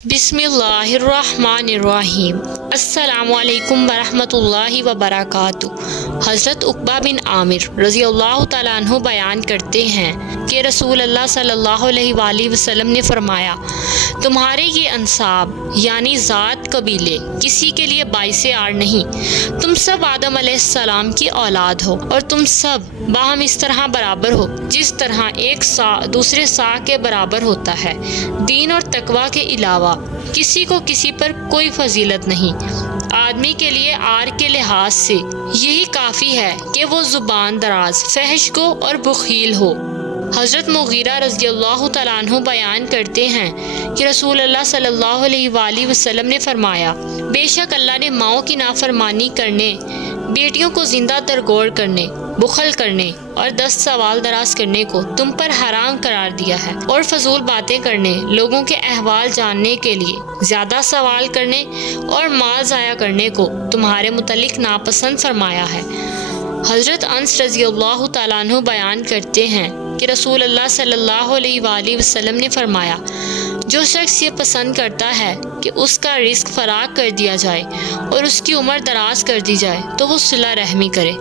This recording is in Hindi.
बिस्मिल्लाहिर्रहमानिर्रहीम। अस्सलामुअलैकुम वरहमतुल्लाहि वबरकातुहू। हज़रत उक़बा बिन आमिर रज़ी अल्लाह तआला अन्हु बयान करते हैं कि रसूल अल्लाह सल्लल्लाहु अलैहि वसल्लम ने फरमाया, तुम्हारे ये अंसाब यानी ज़ात कबीले किसी के लिए बाइसे आर नहीं। तुम सब आदम अलैहिस्सलाम की औलाद हो और तुम सब बाहम इस तरह बराबर हो जिस तरह एक सा दूसरे सा के बराबर होता है। दीन और तकवा के अलावा किसी को किसी पर कोई फजीलत नहीं। आदमी के लिए आर के लिहाज से यही काफ़ी है कि वो ज़ुबान दराज, फहश गो और बुखील हो। हज़रत मुगीरा रज़ी अल्लाह तआला अन्हु बयान करते हैं कि रसूल अल्लाह सल्लल्लाहु अलैहि वसल्लम ने फरमाया, बेशक अल्लाह ने माओं की नाफरमानी करने, बेटियों को जिंदा तरगोड़ करने, बुखल करने और 10 सवाल दराज करने को तुम पर हराम करार दिया है और फजूल बातें करने, लोगों के अहवाल जानने के लिए ज़्यादा सवाल करने और माल ज़ाया करने को तुम्हारे मुतल्लिक नापसंद फरमाया है। हज़रत अनस रज़ी अल्लाह तआला अन्हु बयान करते हैं कि रसूल अल्लाह सल्लल्लाहु अलैहि वसल्लम ने फरमाया, जो शख्स ये पसंद करता है कि उसका रिस्क फराग कर दिया जाए और उसकी उम्र दराज कर दी जाए तो वो सिला रहमी करे।